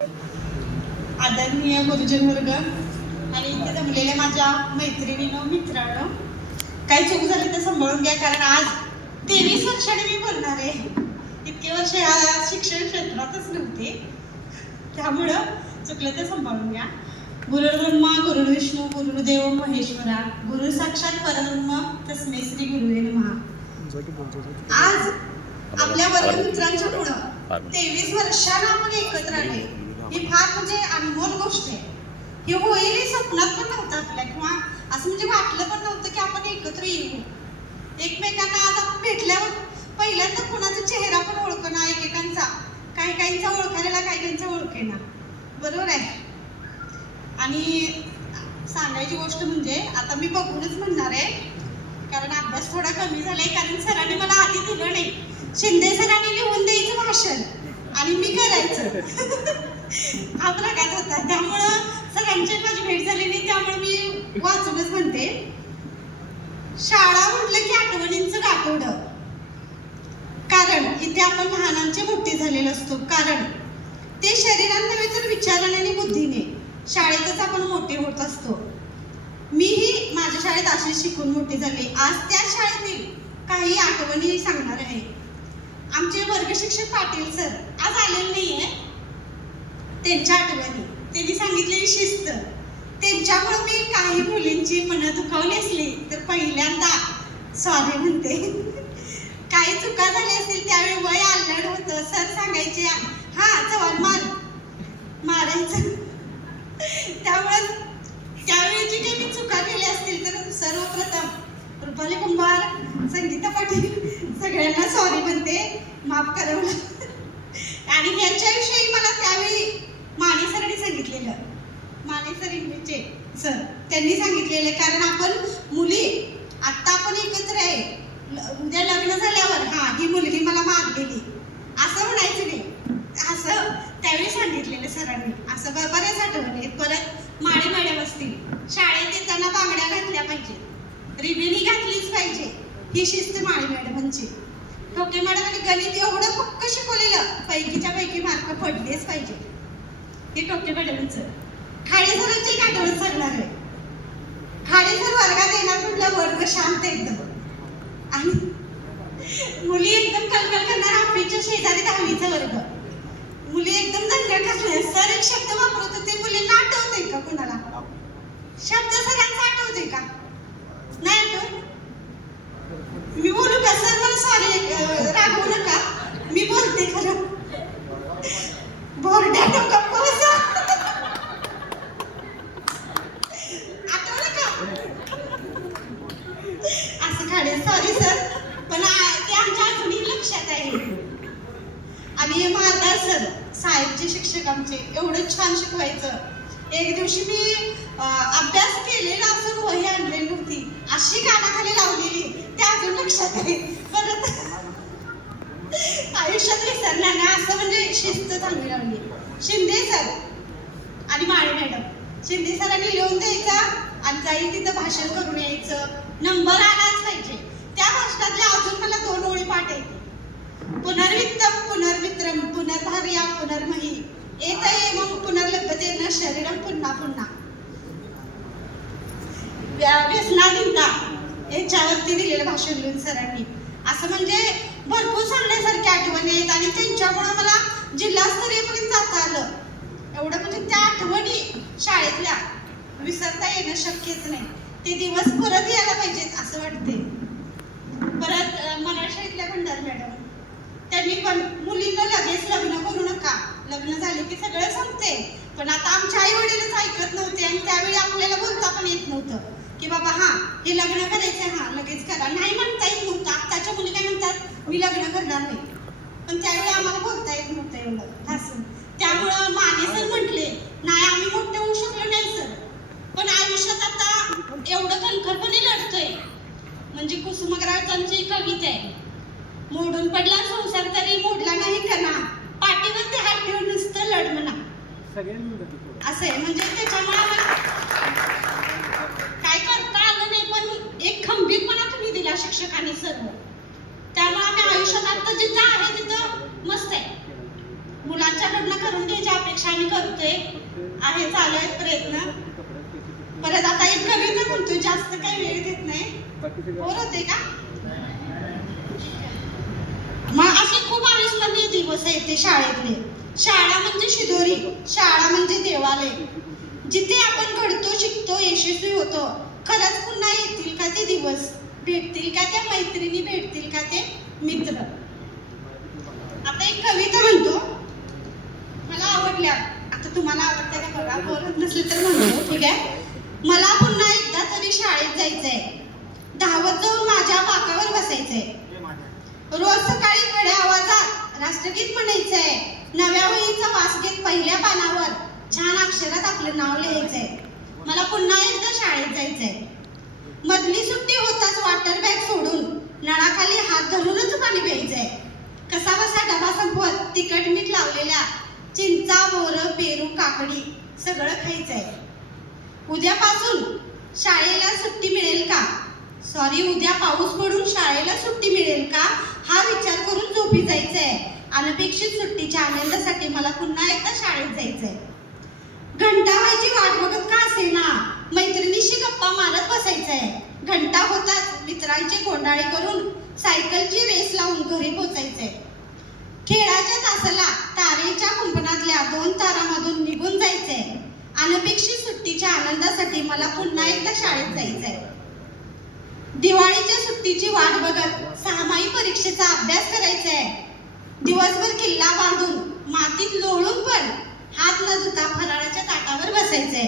आदरणीय गुरुजन वर्ग आणि इथे जमलेल्या माझ्या मैत्रिणींनो मित्रांनो, काही चूक झाली तर सांभाळून घ्या, कारण आज 23 वर्षाने मी बोलणार आहे. इतके वर्ष या शिक्षण क्षेत्रातच नव्हते, त्यामुळं चुकलं तर सांभाळून घ्या. गुरुर्ब्रह्मा गुरुर्विष्णू गुरुर्देव महेश्वरा, गुरु साक्षात परब्रह्म तस्मै श्री गुरुवे नमः. आज आपल्या वर्गमित्रांच्या पुढं 23 वर्षांना आपण एकत्र आले, ही फार म्हणजे अनमोल गोष्ट आहे. हे होईल हे स्वप्नात पण नव्हतं आपल्या, किंवा असं म्हणजे वाटलं पण नव्हतं की आपण एकत्र येऊ. एकमेकांना आज आपण भेटल्यावर पहिल्यांदा कुणाचा चेहरा पण ओळखना, एकेकांचा काही काहींचा ओळखायला काही काहींचा ओळखेना, बरोबर आहे. आणि सांगायची गोष्ट म्हणजे आता मी बघूनच म्हणणार आहे, कारण अभ्यास थोडा कमी झालाय, कारण सरांनी मला आधी दिलं नाही. शिंदे सरांनी लिहून द्यायचं भाषण आणि मी करायचं हा प्रकार होता. त्यामुळं सरांची माझी भेट झाली नाही, त्यामुळे मी वाचूनच म्हणते. शाळा म्हटलं की आठवणींचं गाठोडं, कारण इथे आपण लहानांचे मोठे झालेले असतो. कारण ते शरीराने नव्हे तर विचाराने आणि बुद्धीने शाळेतच आपण मोठे होत असतो. मीही माझ्या शाळेत अशी शिकून मोठी झाली. आज त्या शाळेतील काही आठवणी सांगणार आहे. आमचे वर्ग शिक्षक पाटील सर आज आलेले नाहीये. त्यांच्या आठवणी, त्यांनी सांगितलेली शिस्त, त्यांच्यामुळे मी काही मुलींची मनं दुखावली असली तर पहिल्यांदा सॉरी म्हणते. काही चुका झाली असतील त्यावेळी वय आलड होतं. सर सांगायचे हा चव्हाण मारायचं. त्यामुळे त्यावेळी जी काही मी चुका केल्या असतील तर सर्वप्रथम रुपाली कुंभार, संगीता पाटील सगळ्यांना सॉरी म्हणते, माफ करावं. आणि यांच्याविषयी मला त्यावेळी माने सरांनी सांगितलेलं, माने सर इंग्लिशचे सर, त्यांनी सांगितलेलं, कारण आपण मुली आत्ता आपण एकत्र आहे, उद्या लग्न झाल्यावर हा ही मुलगी मला मारलेली असं म्हणायचं नाही, असं त्यावेळी सांगितलेलं सरांनी. असं बऱ्याच आठवणी आहेत. परत माळे मॅडम असतील, शाळेत येताना बांगड्या घातल्या पाहिजे, रिबिनी घातलीच पाहिजे, ही शिस्त माळे मॅडमांची. ठोके मॅडमांनी गणित एवढं पक्क शिकवलेलं, पैकीच्या पैकी मार्क पडलेच पाहिजे, हे ठोके मॅडमांचं. खाडे सरांची एक आठवण सांगणार आहे. खाडे सर वर्गात येणार म्हटलं वर्ग शांत एकदम, आणि मुली एकदम कलकल करणार. आपलीच्या शेजारी 10वीचा वर्ग, मुली एकदम दंगा करणार. सर एक शब्द वापरत होते, मुलींना आठवतंय का कुणाला? शब्द सरांचा आठवतोय का? नाही आठवत? मी बोलू का सर? मला सॉरी रागवू नका, मी बोलते खरं. बोरड्या डोका पोसा आठवलं का? असं खाडे सॉरी सर, पण ते आमच्या अजूनही लक्षात आहे. आणि महादार सर साहेबचे शिक्षक आमचे एवढं छान शिकवायचं. एक दिवशी मी अभ्यास केलेला असून वही आणलेली नव्हती, अशी कानाखाली लावलेली, ते अजून लक्षात आहे. परत आयुष्यात विसरणार नाही, असं म्हणजे शिस्त चांगली लावली. शिंदे सर आणि माळे मॅडम, शिंदे सरांनी लिहून द्यायचा आणि जाईल तिथं भाषण करून यायचं, नंबर आलाच पाहिजे. त्या भाषणातल्या अजून मला 2 ओळी पाठ येते. पुनर्वित्तम पुनर्मित्रम पुनर्भार्या पुनर्मही येत एवं पुनर्लभतेन शरीरम पुन्हा पुन्हा. व्यसनाधीनता याच्यावरती दिलेलं भाषण लिहून सरांनी. असं म्हणजे भरपूर सांगण्यासारख्या आठवणी आहेत, आणि त्यांच्यामुळे मला जिल्हास्तरीयपर्यंत जाता आलं. एवढं म्हणजे त्या आठवणी शाळेतल्या विसरता येणं शक्यच नाही. ते दिवस परत यायला पाहिजेत असं वाटते. परत मराठी शाळेतल्या भंडार मॅडम, त्यांनी पण मुलींना लगेच लग्न करू नका, लग्न झाले की सगळं संपते. पण आता आमच्या आई वडीलच ऐकत नव्हते, आणि त्यावेळी आपल्याला बोलता पण येत नव्हतं की बाबा हा हे लग्न करायचं, हा लगेच करा, नाही म्हणता येत नव्हतं. आत्ताच्या मुली काय म्हणतात, मी लग्न करणार नाही, पण त्यावेळी आम्हाला बोलता येत नव्हतं एवढं असं. त्यामुळं माने सर म्हटले नाही आम्ही मोठे होऊ शकलो नाही सर, पण आयुष्यात आता एवढं कणखरपणे लढतोय. म्हणजे कुसुमाग्रजांची कविता आहे, मोडून पडला संसार तरी मोडला नाही कणा, पाठीवरती हात ठेवून नुसतं लढ म्हणा, असं आहे. म्हणजे त्याच्यामुळे काय करता आलं नाही, पण एक खंबीरपणा तुम्ही दिला शिक्षकांनी सर्व. त्यामुळे आम्ही आयुष्यात आता जिथं आहे तिथं मस्त आहे. मुलांच्याकडनं करून घ्यायची अपेक्षा आम्ही करतोय, आहे चालू आहेत प्रयत्न. परत आता एक कविता म्हणतोय, जास्त काही वेळ देत नाही. बोर होते का? मग असे खूप अविस्मरणीय दिवस आहेत ते शाळेतले. शाळा म्हणजे शिदोरी, शाळा म्हणजे देवालय, जिथे आपण घडतो, शिकतो, यशस्वी होतो. खरंच पुन्हा येतील का ते दिवस? भेटतील का त्या मैत्रिणी? भेटतील का ते मित्र? आता एक कविता म्हणतो, मला आवडल्या. आता तुम्हाला आवडते का बघा, बोलत नसले तर म्हणतो, ठीक आहे. मला पुन्हा एकदा तरी शाळेत जायचंय, धावत जाऊन माझ्या बाकावर बसायचंय. रोज सकाळी खड्या आवाजात राष्ट्रगीत म्हणायचंय. नव्या वहीचा वास घेत पहिल्या पानावर छान अक्षरात आपलं नाव लिहायचंय. मला पुन्हा एकदा शाळेत जायचंय. मधली सुट्टी होताच वॉटर बॅग सोडून नळाखाली हात घालूनच पाणी प्यायचंय. कसा बसा डबा संपवत तिखट मीठ लावलेल्या चिंचा, बोरं, पेरू, काकडी सगळं खायचंय. उद्यापासून शाळेला सुट्टी मिळेल का? उद्या पाऊस पडून शाळेला सुट्टी मिळेल का हा विचार करून झोपी जायचंय. अनपेक्षित सुट्टीच्या आनंदासाठी मला पुन्हा एकदा शाळेत जायचंय. घंटा व्हायची वाट बघत का असेना मैत्रिणीशी गप्पा मारत बसायचंय. घंटा होताच मित्रांची कोंडाळी करून सायकलची रेस लावून घरी पोचायचंय. खेळाच्या तासाला तारेच्या कुंपणातल्या 2 तारामधून निघून जायचंय. अनपेक्षित सुट्टीच्या आनंदासाठी मला पुन्हा एकदा शाळेत जायचंय. दिवाळीच्या सुट्टीची वाट बघत 6माही परीक्षेचा अभ्यास करायचाय. दिवसभर किल्ला बांधून मातीत लोळून पण हात न धुता फराळाच्या ताटावर बसायचंय.